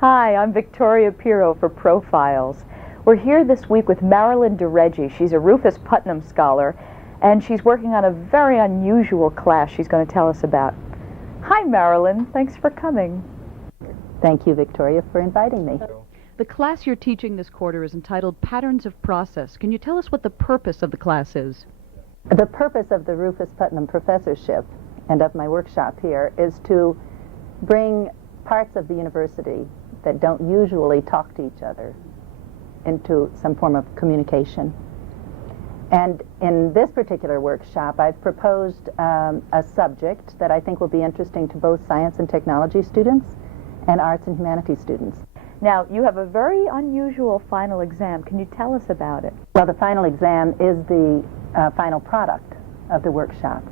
Hi, I'm Victoria Pirro for Profiles. We're here this week with Marilyn DeReggi. She's a Rufus Putnam Scholar, and she's working on a very unusual class she's going to tell us about. Hi, Marilyn. Thanks for coming. Thank you, Victoria, for inviting me. The class you're teaching this quarter is entitled Patterns of Process. Can you tell us what the purpose of the class is? The purpose of the Rufus Putnam Professorship and of my workshop here is to bring parts of the university that don't usually talk to each other into some form of communication. And in this particular workshop, I've proposed a subject that I think will be interesting to both science and technology students and arts and humanities students. Now, you have a very unusual final exam. Can you tell us about it? Well, the final exam is the final product of the workshop.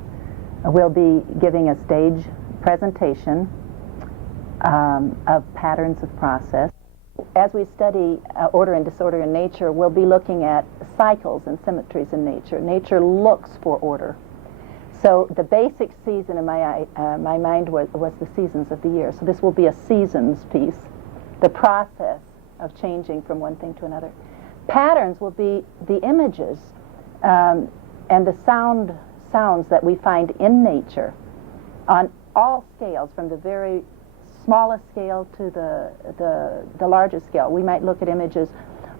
We'll be giving a stage presentation of patterns of process. As we study order and disorder in nature, we'll be looking at cycles and symmetries in nature. Nature looks for order. So the basic season in my mind was the seasons of the year. So this will be a seasons piece, the process of changing from one thing to another. Patterns will be the images and the sounds that we find in nature on all scales, from the very smallest scale to the largest scale. We might look at images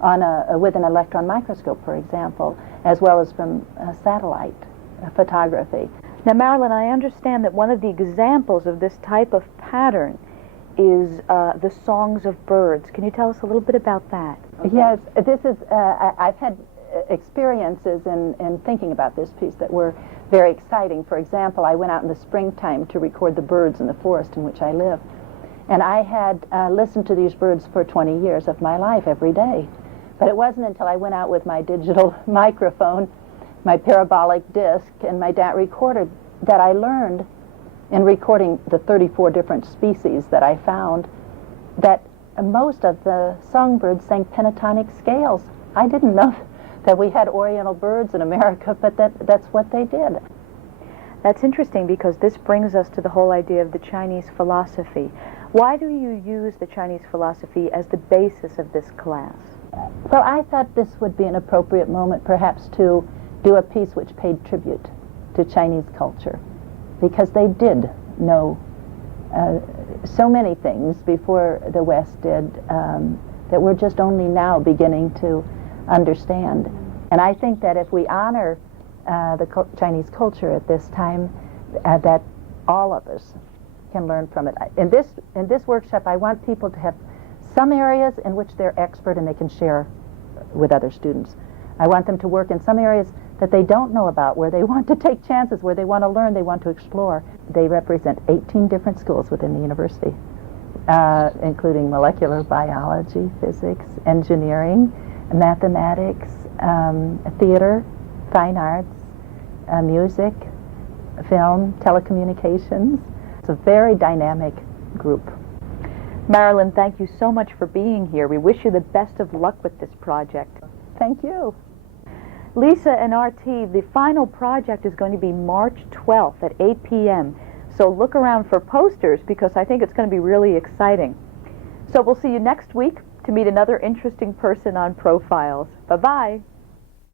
on with an electron microscope, for example, as well as from satellite photography. Now, Marilyn, I understand that one of the examples of this type of pattern is the songs of birds. Can you tell us a little bit about that? Okay. Yes, this is, I've had experiences in thinking about this piece that were very exciting. For example, I went out in the springtime to record the birds in the forest in which I live. And I had listened to these birds for 20 years of my life every day. But it wasn't until I went out with my digital microphone, my parabolic disc, and my DAT recorder that I learned, in recording the 34 different species that I found, that most of the songbirds sang pentatonic scales. I didn't know that we had oriental birds in America, but that's what they did. That's interesting, because this brings us to the whole idea of the Chinese philosophy. Why do you use the Chinese philosophy as the basis of this class? Well, I thought this would be an appropriate moment perhaps to do a piece which paid tribute to Chinese culture, because they did know so many things before the West did that we're just only now beginning to understand. And I think that if we honor the Chinese culture at this time, that all of us can learn from it. In this workshop, I want people to have some areas in which they're expert and they can share with other students. I want them to work in some areas that they don't know about, where they want to take chances, where they want to learn, they want to explore. They represent 18 different schools within the university, including molecular biology, physics, engineering, mathematics, theater, fine arts, music, film, telecommunications. It's a very dynamic group. Marilyn, thank you so much for being here. We wish you the best of luck with this project. Thank you. Lisa and RT, the final project is going to be March 12th at 8 p.m. So look around for posters, because I think it's going to be really exciting. So we'll see you next week to meet another interesting person on Profiles. Bye-bye.